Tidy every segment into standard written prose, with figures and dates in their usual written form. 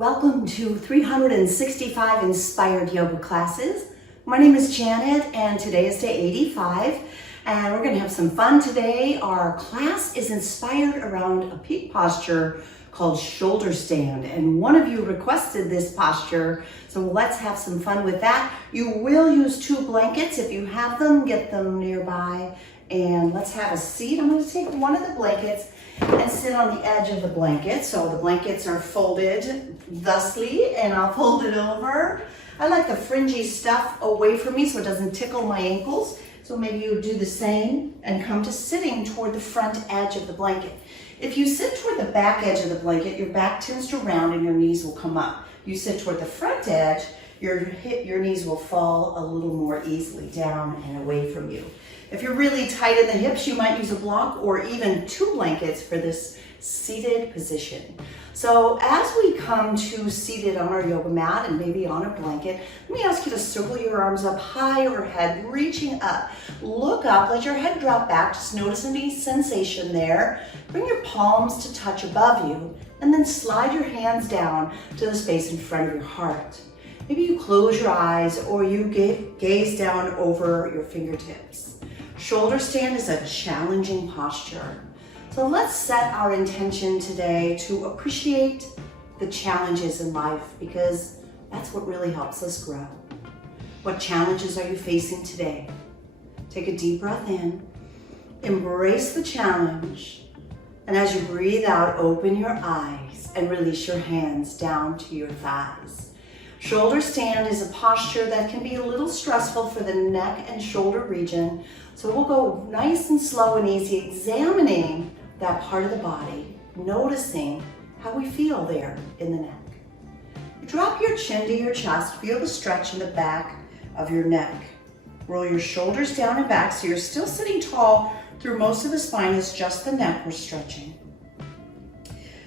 Welcome to 365 Inspired Yoga Classes. My name is Janet and today is day 85 and we're going to have some fun today. Our class is inspired around a peak posture called shoulder stand, and one of you requested this posture, so let's have some fun with that. You will use 2 blankets. If you have them, get them nearby, and let's have a seat. I'm going to take one of the blankets and sit on the edge of the blanket. So the blankets are folded thusly, and I'll fold it over. I like the fringy stuff away from me so it doesn't tickle my ankles. So maybe you would do the same and come to sitting toward the front edge of the blanket. If you sit toward the back edge of the blanket, your back tends to round and your knees will come up. You sit toward the front edge, your knees will fall a little more easily down and away from you. If you're really tight in the hips, you might use a block or even 2 blankets for this seated position. So as we come to seated on our yoga mat and maybe on a blanket, let me ask you to circle your arms up high overhead, reaching up. Look up, let your head drop back, just notice any sensation there. Bring your palms to touch above you, and then slide your hands down to the space in front of your heart. Maybe you close your eyes or you gaze down over your fingertips. Shoulder stand is a challenging posture. So let's set our intention today to appreciate the challenges in life, because that's what really helps us grow. What challenges are you facing today? Take a deep breath in, embrace the challenge, and as you breathe out, open your eyes and release your hands down to your thighs. Shoulder stand is a posture that can be a little stressful for the neck and shoulder region, so we'll go nice and slow and easy, examining that part of the body, noticing how we feel there in the neck. Drop your chin to your chest, feel the stretch in the back of your neck. Roll your shoulders down and back so you're still sitting tall through most of the spine. It's just the neck we're stretching.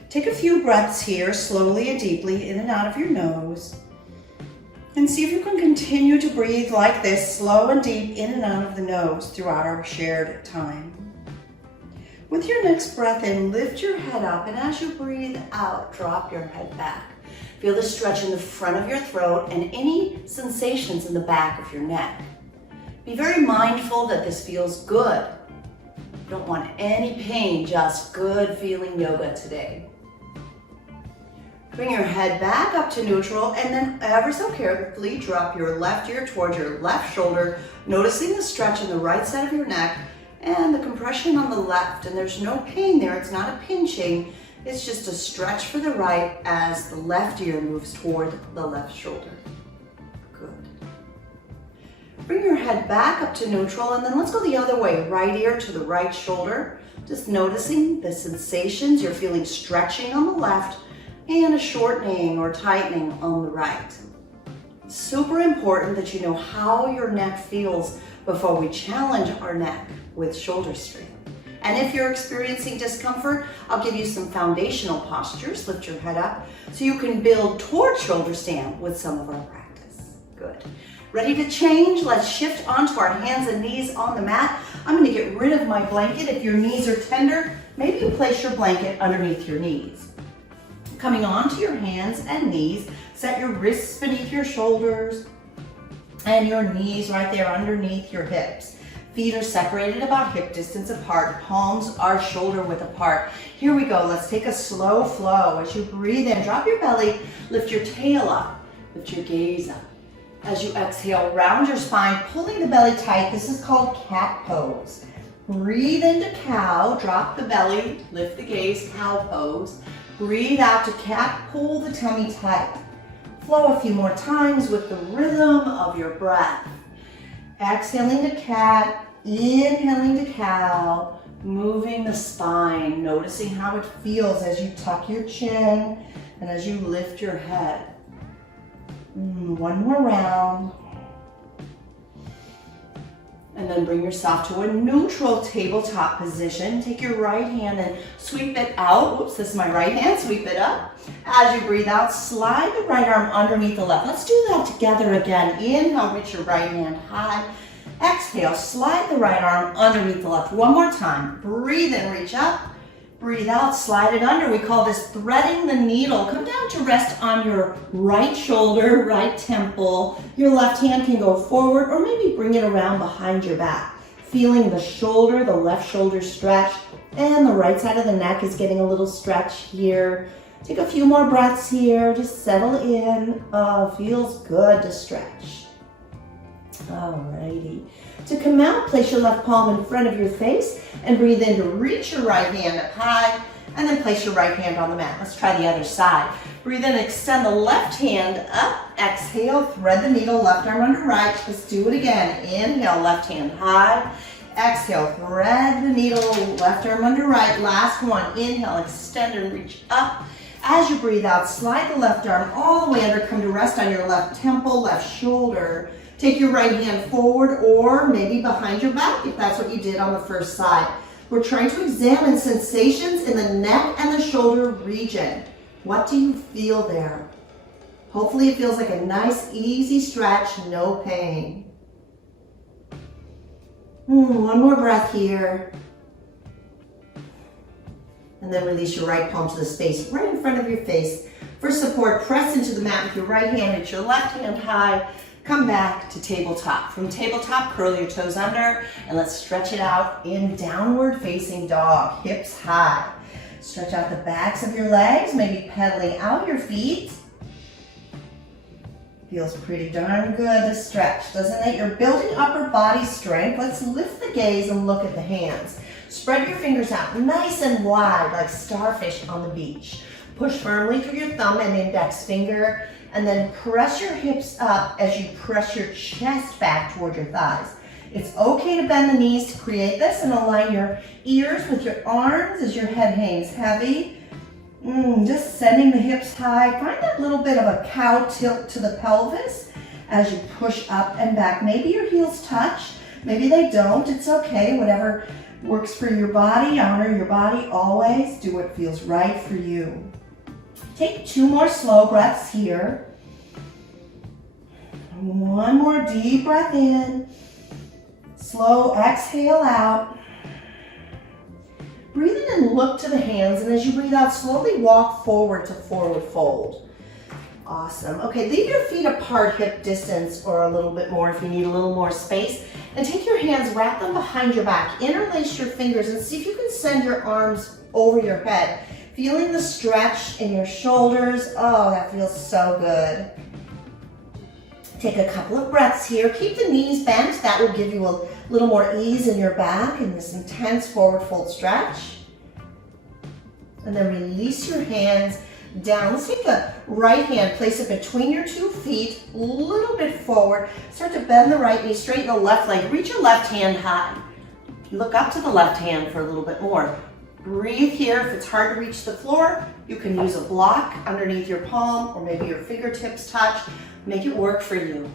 Take a few breaths here, slowly and deeply, in and out of your nose. And see if you can continue to breathe like this, slow and deep, in and out of the nose throughout our shared time. With your next breath in, lift your head up, and as you breathe out, drop your head back. Feel the stretch in the front of your throat and any sensations in the back of your neck. Be very mindful that this feels good. You don't want any pain, just good feeling yoga today. Bring your head back up to neutral, and then ever so carefully drop your left ear towards your left shoulder, noticing the stretch in the right side of your neck and the compression on the left. And there's no pain there, it's not a pinching, it's just a stretch for the right as the left ear moves toward the left shoulder. Good. Bring your head back up to neutral, and then let's go the other way, right ear to the right shoulder, just noticing the sensations. You're feeling stretching on the left and a shortening or tightening on the right. Super important that you know how your neck feels before we challenge our neck with shoulder strength. And if you're experiencing discomfort, I'll give you some foundational postures. Lift your head up so you can build toward shoulder stand with some of our practice. Good. Ready to change? Let's shift onto our hands and knees on the mat. I'm going to get rid of my blanket. If your knees are tender, maybe you place your blanket underneath your knees. Coming onto your hands and knees, set your wrists beneath your shoulders and your knees right there underneath your hips. Feet are separated about hip distance apart. Palms are shoulder width apart. Here we go. Let's take a slow flow. As you breathe in, drop your belly, lift your tail up, lift your gaze up. As you exhale, round your spine, pulling the belly tight. This is called cat pose. Breathe into cow, drop the belly, lift the gaze, cow pose. Breathe out to cat, pull the tummy tight. Flow a few more times with the rhythm of your breath. Exhaling to cat, inhaling to cow, moving the spine, noticing how it feels as you tuck your chin and as you lift your head. One more round. And then bring yourself to a neutral tabletop position. Take your right hand and sweep it out. Whoops, this is my right hand. Sweep it up. As you breathe out, slide the right arm underneath the left. Let's do that together again. Inhale, reach your right hand high. Exhale, slide the right arm underneath the left. One more time. Breathe in, reach up. Breathe out, slide it under. We call this threading the needle. Come down to rest on your right shoulder, right temple. Your left hand can go forward or maybe bring it around behind your back. Feeling the shoulder, the left shoulder stretch, and the right side of the neck is getting a little stretch here. Take a few more breaths here, just settle in. Oh, feels good to stretch. Alrighty. To come out, place your left palm in front of your face and breathe in to reach your right hand up high and then place your right hand on the mat. Let's try the other side. Breathe in, extend the left hand up. Exhale, thread the needle, left arm under right. Let's do it again. Inhale, left hand high. Exhale, thread the needle, left arm under right. Last one. Inhale, extend and reach up. As you breathe out, slide the left arm all the way under. Come to rest on your left temple, left shoulder. Take your right hand forward or maybe behind your back if that's what you did on the first side. We're trying to examine sensations in the neck and the shoulder region. What do you feel there? Hopefully it feels like a nice, easy stretch, no pain. One more breath here. And then release your right palm to the space right in front of your face. For support, press into the mat with your right hand, reach your left hand high. Come back to tabletop. From tabletop, curl your toes under and let's stretch it out in downward facing dog, hips high. Stretch out the backs of your legs, maybe pedaling out your feet. Feels pretty darn good to stretch, doesn't it? You're building upper body strength. Let's lift the gaze and look at the hands. Spread your fingers out nice and wide like starfish on the beach. Push firmly through your thumb and index finger. And then press your hips up as you press your chest back toward your thighs. It's okay to bend the knees to create this and align your ears with your arms as your head hangs heavy. Just sending the hips high. Find that little bit of a cow tilt to the pelvis as you push up and back. Maybe your heels touch, maybe they don't. It's okay, whatever works for your body. Honor your body always. Do what feels right for you. Take 2 more slow breaths here. One more deep breath in. Slow exhale out. Breathe in and look to the hands, and as you breathe out, slowly walk forward to forward fold. Awesome. Okay, leave your feet apart hip distance or a little bit more if you need a little more space. And take your hands, wrap them behind your back. Interlace your fingers and see if you can send your arms over your head. Feeling the stretch in your shoulders. Oh, that feels so good. Take a couple of breaths here. Keep the knees bent. That will give you a little more ease in your back in this intense forward fold stretch. And then release your hands down. Let's take the right hand, place it between your 2 feet, a little bit forward. Start to bend the right knee, straighten the left leg. Reach your left hand high. Look up to the left hand for a little bit more. Breathe here. If it's hard to reach the floor, you can use a block underneath your palm or maybe your fingertips touch. Make it work for you.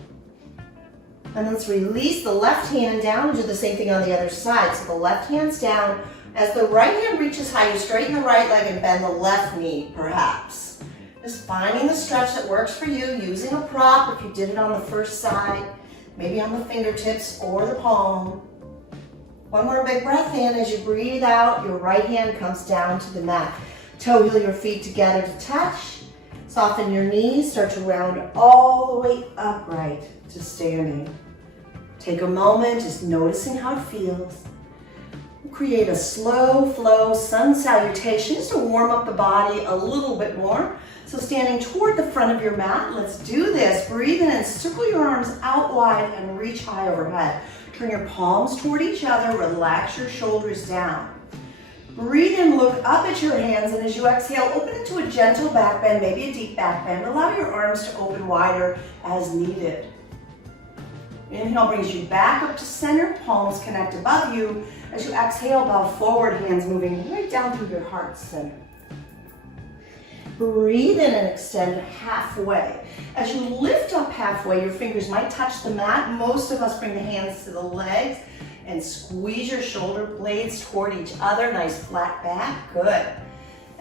And let's release the left hand down and do the same thing on the other side. So the left hand's down. As the right hand reaches high, you straighten the right leg and bend the left knee, perhaps. Just finding the stretch that works for you, using a prop if you did it on the first side, maybe on the fingertips or the palm. One more big breath in. As you breathe out, your right hand comes down to the mat. Toe heel your feet together to touch. Soften your knees, start to round all the way upright to standing. Take a moment, just noticing how it feels. Create a slow flow sun salutation just to warm up the body a little bit more. So standing toward the front of your mat, let's do this. Breathe in and circle your arms out wide and reach high overhead. Turn your palms toward each other, relax your shoulders down. Breathe in, look up at your hands, and as you exhale, open into a gentle back bend, maybe a deep back bend. Allow your arms to open wider as needed. Inhale brings you back up to center, palms connect above you. As you exhale, bow forward, hands moving right down through your heart center. Breathe in and extend halfway. As you lift up halfway, your fingers might touch the mat. Most of us bring the hands to the legs and squeeze your shoulder blades toward each other. Nice flat back, good.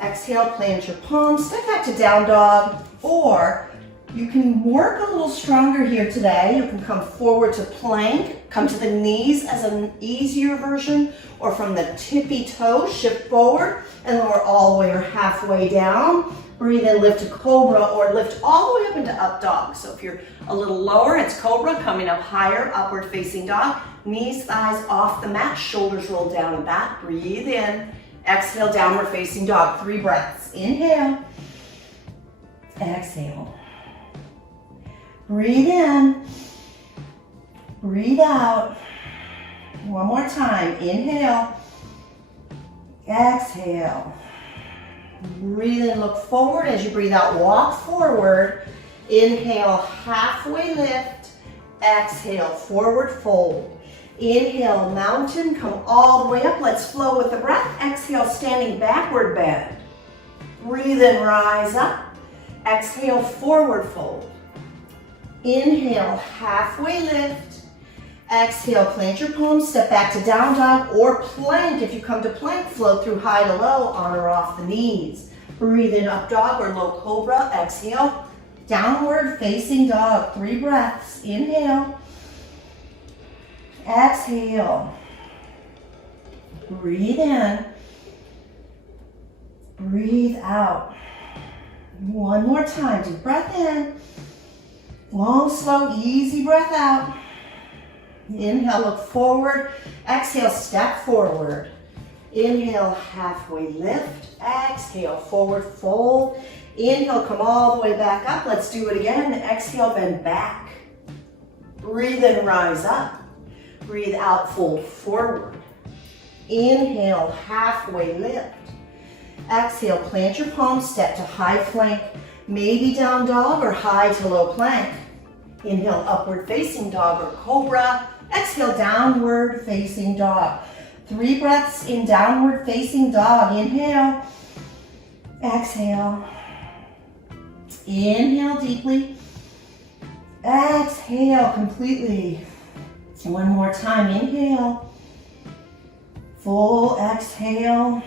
Exhale, plant your palms, step back to down dog, or You can work a little stronger here today. You can come forward to plank, come to the knees as an easier version, or from the tippy toes, shift forward and lower all the way or halfway down. Breathe in, lift to cobra, or lift all the way up into up dog. So if you're a little lower, it's cobra, coming up higher, upward facing dog. Knees, thighs off the mat, shoulders roll down and back. Breathe in, exhale, downward facing dog. 3 breaths. Inhale, exhale. Breathe in, breathe out. One more time. Inhale, exhale. Breathe in, look forward. As you breathe out, walk forward. Inhale, halfway lift. Exhale, forward fold. Inhale, mountain, come all the way up. Let's flow with the breath. Exhale, standing backward bend. Breathe in, rise up. Exhale, forward fold. Inhale, halfway lift. Exhale, plant your palms, step back to down dog or plank. If you come to plank, float through high to low, on or off the knees. Breathe in, up dog or low cobra. Exhale, downward facing dog. 3 breaths. Inhale. Exhale. Breathe in. Breathe out. One more time. Deep breath in. Long, slow, easy breath out. Inhale, look forward. Exhale, step forward. Inhale, halfway lift. Exhale, forward fold. Inhale, come all the way back up. Let's do it again. Exhale, bend back. Breathe in, rise up. Breathe out, fold forward. Inhale, halfway lift. Exhale, plant your palms, step to high plank, maybe down dog or high to low plank. Inhale, upward facing dog or cobra. Exhale, downward facing dog. 3 breaths in downward facing dog. Inhale, exhale. Inhale deeply. Exhale completely. One more time. Inhale. Full exhale.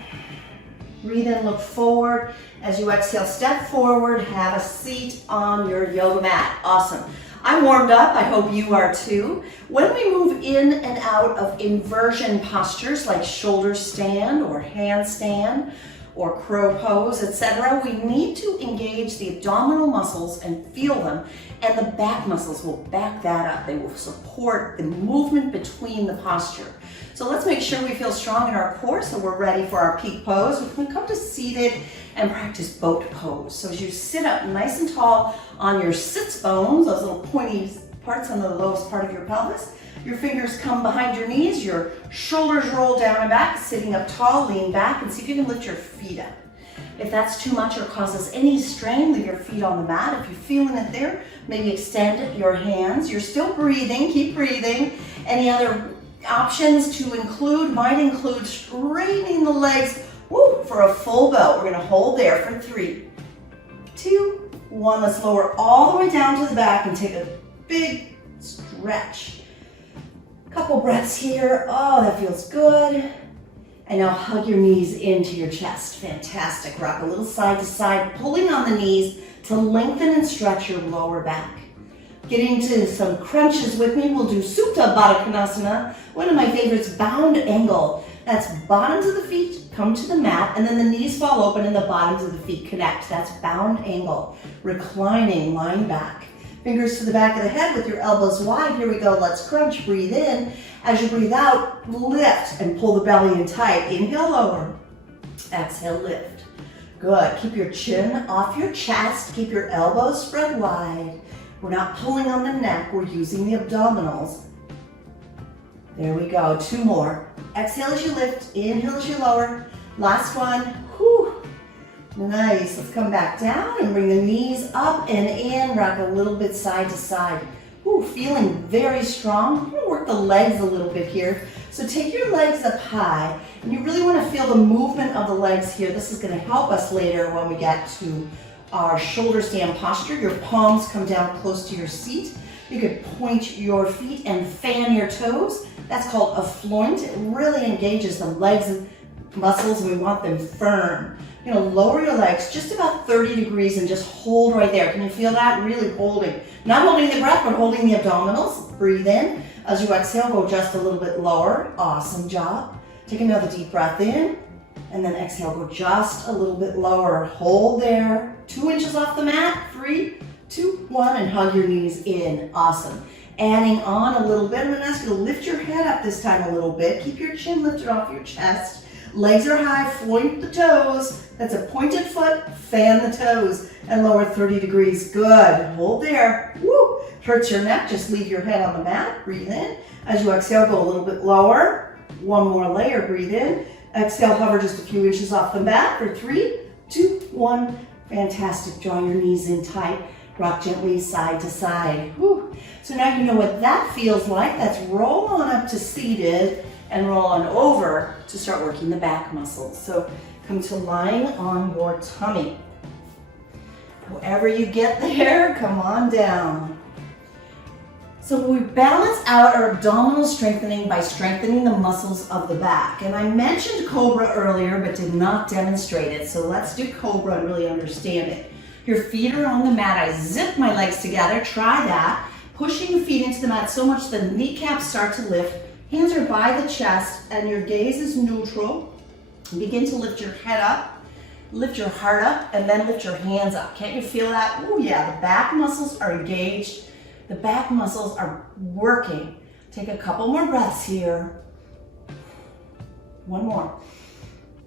Breathe in, look forward. As you exhale, step forward. Have a seat on your yoga mat. Awesome. I'm warmed up. I hope you are too. When we move in and out of inversion postures like shoulder stand or handstand or crow pose, etc., we need to engage the abdominal muscles and feel them, and the back muscles will back that up. They will support the movement between the posture. So let's make sure we feel strong in our core so we're ready for our peak pose. We can come to seated and practice boat pose. So as you sit up nice and tall on your sits bones, those little pointy parts on the lowest part of your pelvis, your fingers come behind your knees, your shoulders roll down and back, sitting up tall, lean back, and see if you can lift your feet up. If that's too much or causes any strain, leave your feet on the mat. If you're feeling it there, maybe extend your hands. You're still breathing, keep breathing. Any other options to include might include straightening the legs for a full belt. We're gonna hold there for 3, 2, 1. Let's lower all the way down to the back and take a big stretch. Couple breaths here. Oh, that feels good. And now hug your knees into your chest. Fantastic. Rock a little side to side, pulling on the knees to lengthen and stretch your lower back. Getting to some crunches with me, we'll do Supta Baddha Konasana. One of my favorites, bound angle. That's bottoms of the feet come to the mat, and then the knees fall open and the bottoms of the feet connect. That's bound angle. Reclining, lying back. Fingers to the back of the head with your elbows wide. Here we go. Let's crunch. Breathe in. As you breathe out, lift and pull the belly in tight. Inhale, lower. Exhale, lift. Good. Keep your chin off your chest. Keep your elbows spread wide. We're not pulling on the neck. We're using the abdominals. There we go. 2 more. Exhale as you lift. Inhale as you lower. Last one. Whew. Nice. Let's come back down and bring the knees up and in. Rock a little bit side to side. Ooh, feeling very strong. I'm going to work the legs a little bit here. So take your legs up high, and you really want to feel the movement of the legs here. This is going to help us later when we get to our shoulder stand posture. Your palms come down close to your seat. You could point your feet and fan your toes. That's called a floint. It really engages the legs and muscles, and we want them firm. You're gonna lower your legs just about 30 degrees and just hold right there. Can you feel that? Really holding. Not holding the breath, but holding the abdominals. Breathe in. As you exhale, go just a little bit lower. Awesome job. Take another deep breath in, and then exhale, go just a little bit lower. Hold there. 2 inches off the mat. 3, 2, 1, and hug your knees in. Awesome. Adding on a little bit, I'm gonna ask you to lift your head up this time a little bit. Keep your chin lifted off your chest. Legs are high, point the toes. That's a pointed foot, fan the toes, and lower 30 degrees. Good, hold there. Woo, hurts your neck, just leave your head on the mat. Breathe in. As you exhale, go a little bit lower. 1 more layer, breathe in. Exhale, hover just a few inches off the mat for 3, 2, 1. Fantastic, draw your knees in tight. Rock gently side to side. Whew. So now you know what that feels like. Let's roll on up to seated and roll on over to start working the back muscles. So come to lying on your tummy. However you get there, come on down. So we balance out our abdominal strengthening by strengthening the muscles of the back. And I mentioned Cobra earlier, but did not demonstrate it. So let's do Cobra and really understand it. Your feet are on the mat. I zip my legs together. Try that. Pushing the feet into the mat so much the kneecaps start to lift. Hands are by the chest and your gaze is neutral. Begin to lift your head up, lift your heart up, and then lift your hands up. Can't you feel that? Oh yeah, the back muscles are engaged. The back muscles are working. Take a couple more breaths here. 1 more.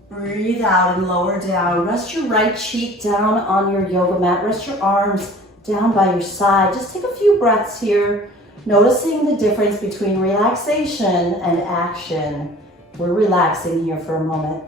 Breathe out and lower down. Rest your right cheek down on your yoga mat. Rest your arms down by your side. Just take a few breaths here, noticing the difference between relaxation and action. We're relaxing here for a moment.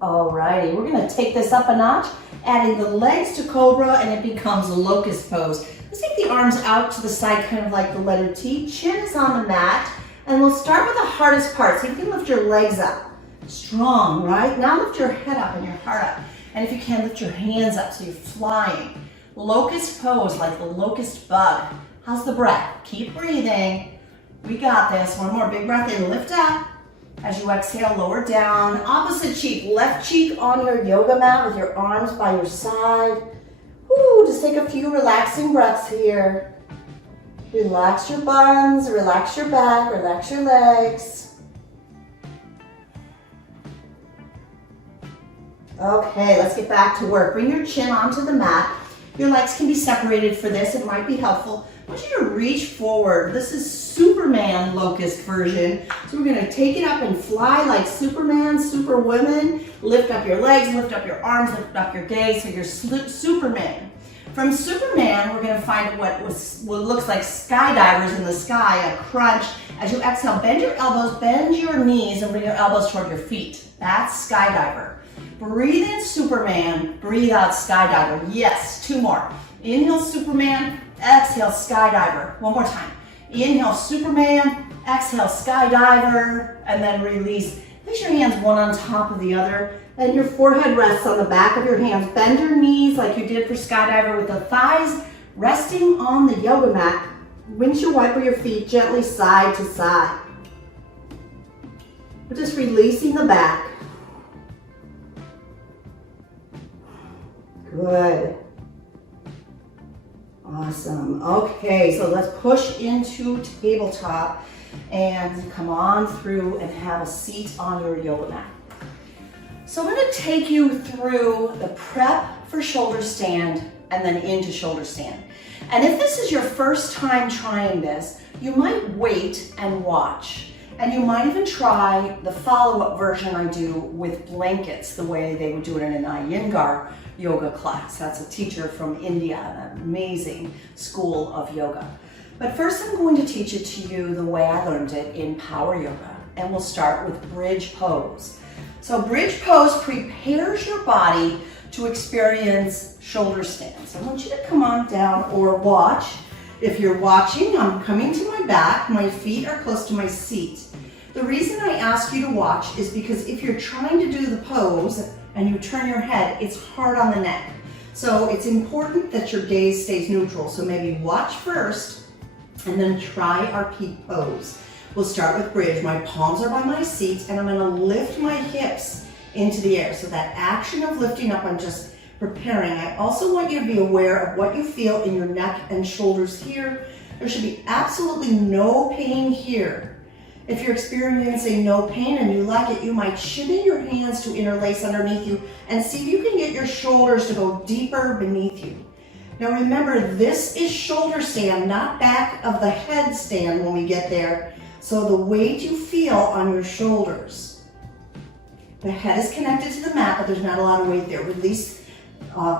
Alrighty, we're gonna take this up a notch, adding the legs to Cobra, and it becomes a locust pose. Let's take the arms out to the side, kind of like the letter T. Chin is on the mat, and we'll start with the hardest part. So you can lift your legs up. Strong, right? Now lift your head up and your heart up. And if you can, lift your hands up so you're flying. Locust pose, like the locust bug. How's the breath? Keep breathing. We got this. 1 more big breath in, lift up. As you exhale, lower down. Opposite cheek, left cheek on your yoga mat with your arms by your side. Woo, just take a few relaxing breaths here. Relax your buns, relax your back, relax your legs. Okay, let's get back to work. Bring your chin onto the mat. Your legs can be separated for this. It might be helpful. I want you to reach forward. This is Superman locust version. So we're gonna take it up and fly like Superman, Superwoman. Lift up your legs, lift up your arms, lift up your gaze, so you're Superman. From Superman, we're gonna find what looks like skydivers in the sky, a crunch. As you exhale, bend your elbows, bend your knees, and bring your elbows toward your feet. That's skydiver. Breathe in Superman, breathe out skydiver. Yes, 2 more. Inhale Superman, exhale skydiver. 1 more time. Inhale Superman, exhale skydiver, and then release. Place your hands one on top of the other, and your forehead rests on the back of your hands. Bend your knees like you did for skydiver with the thighs resting on the yoga mat. Windshield wiper your feet gently side to side. We're just releasing the back. Good. Awesome. Okay, so let's push into tabletop and come on through and have a seat on your yoga mat. So I'm going to take you through the prep for shoulder stand and then into shoulder stand. And if this is your first time trying this, you might wait and watch. And you might even try the follow-up version I do with blankets, the way they would do it in an Iyengar yoga class. That's a teacher from India, an amazing school of yoga. But first I'm going to teach it to you the way I learned it in power yoga. And we'll start with bridge pose. So bridge pose prepares your body to experience shoulder stand. So I want you to come on down or watch. If you're watching, I'm coming to my back. My feet are close to my seat. The reason I ask you to watch is because if you're trying to do the pose and you turn your head, it's hard on the neck. So it's important that your gaze stays neutral. So maybe watch first and then try our peak pose. We'll start with bridge. My palms are by my seat and I'm gonna lift my hips into the air. So that action of lifting up, I'm just preparing. I also want you to be aware of what you feel in your neck and shoulders here. There should be absolutely no pain here. If you're experiencing no pain and you like it, you might shimmy your hands to interlace underneath you and see if you can get your shoulders to go deeper beneath you. Now remember, this is shoulder stand, not back of the head stand when we get there. So the weight you feel on your shoulders. The head is connected to the mat, but there's not a lot of weight there. Release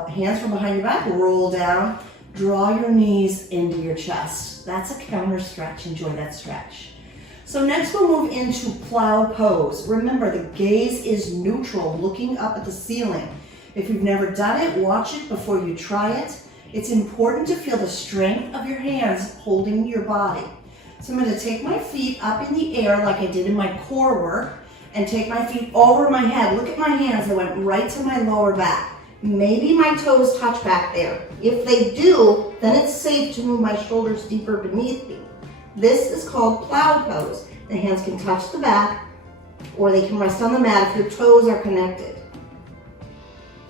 hands from behind your back, roll down, draw your knees into your chest. That's a counter stretch. Enjoy that stretch. So next we'll move into plow pose. Remember, the gaze is neutral, looking up at the ceiling. If you've never done it, watch it before you try it. It's important to feel the strength of your hands holding your body. So I'm going to take my feet up in the air like I did in my core work and take my feet over my head. Look at my hands, they went right to my lower back. Maybe my toes touch back there. If they do, then it's safe to move my shoulders deeper beneath me. This is called plow pose. The hands can touch the back or they can rest on the mat if your toes are connected.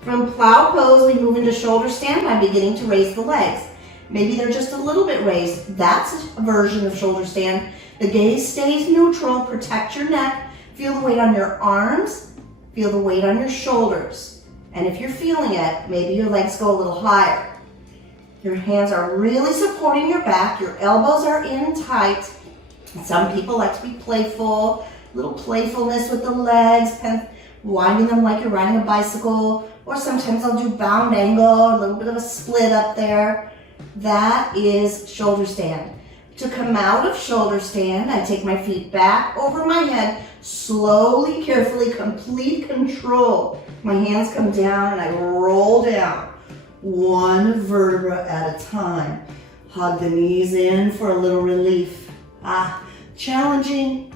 From plow pose, we move into shoulder stand by beginning to raise the legs. Maybe they're just a little bit raised. That's a version of shoulder stand. The gaze stays neutral. Protect your neck. Feel the weight on your arms. Feel the weight on your shoulders. And if you're feeling it, maybe your legs go a little higher. Your hands are really supporting your back. Your elbows are in tight. Some people like to be playful. A little playfulness with the legs, kind of winding them like you're riding a bicycle. Or sometimes I'll do bound angle, a little bit of a split up there. That is shoulder stand. To come out of shoulder stand, I take my feet back over my head, slowly, carefully, complete control. My hands come down and I roll down, one vertebra at a time. Hug the knees in for a little relief. Challenging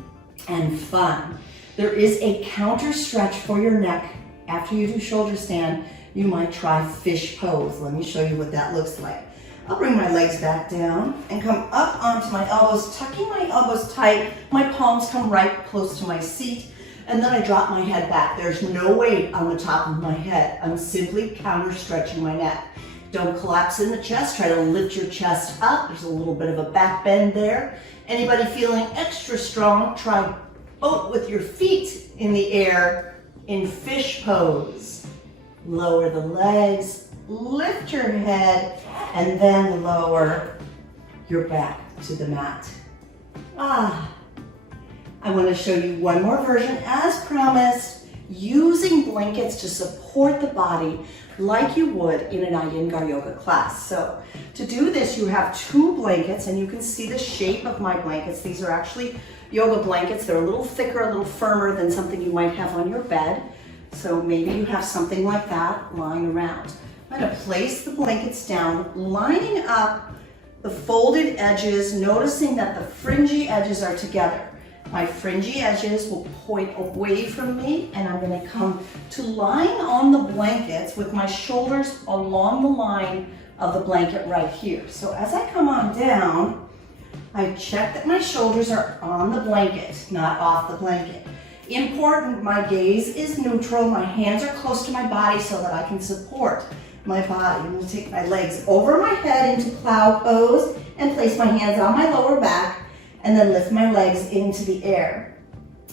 and fun. There is a counter stretch for your neck. After you do shoulder stand, you might try fish pose. Let me show you what that looks like. I'll bring my legs back down and come up onto my elbows, tucking my elbows tight. My palms come right close to my seat, and then I drop my head back. There's no weight on the top of my head. I'm simply counter stretching my neck. Don't collapse in the chest. Try to lift your chest up. There's a little bit of a back bend there. Anybody feeling extra strong, try both with your feet in the air in fish pose. Lower the legs, lift your head, and then lower your back to the mat. I want to show you one more version as promised, using blankets to support the body like you would in an Iyengar yoga class. So to do this, you have 2 blankets, and you can see the shape of my blankets. These are actually yoga blankets. They're a little thicker, a little firmer than something you might have on your bed. So maybe you have something like that lying around. I'm going to place the blankets down, lining up the folded edges, noticing that the fringy edges are together. My fringy edges will point away from me, and I'm going to come to lying on the blankets with my shoulders along the line of the blanket right here. So as I come on down, I check that my shoulders are on the blanket, not off the blanket. Important, my gaze is neutral. My hands are close to my body so that I can support my body. I'm going to take my legs over my head into plow pose and place my hands on my lower back, and then lift my legs into the air.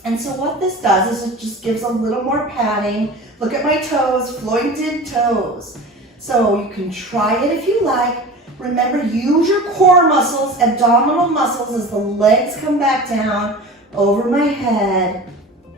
And so what this does is it just gives a little more padding. Look at my toes, pointed toes. So you can try it if you like. Remember, use your core muscles, abdominal muscles, as the legs come back down over my head,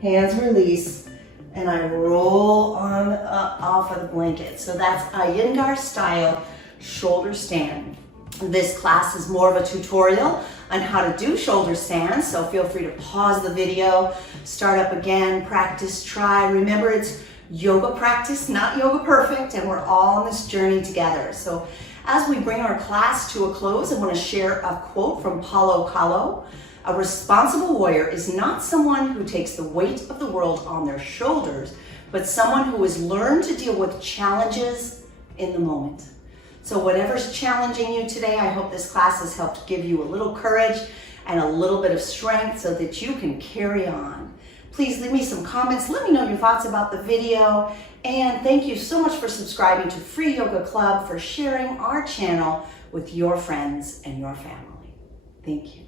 hands release, and I roll on up off of the blanket. So that's Iyengar style shoulder stand. This class is more of a tutorial on how to do shoulder stands, so feel free to pause the video, start up again, practice, try. Remember, it's yoga practice, not yoga perfect, and we're all on this journey together. So as we bring our class to a close, I want to share a quote from Paulo Coelho. A responsible warrior is not someone who takes the weight of the world on their shoulders, but someone who has learned to deal with challenges in the moment. So whatever's challenging you today, I hope this class has helped give you a little courage and a little bit of strength so that you can carry on. Please leave me some comments. Let me know your thoughts about the video. And thank you so much for subscribing to Free Yoga Club, for sharing our channel with your friends and your family. Thank you.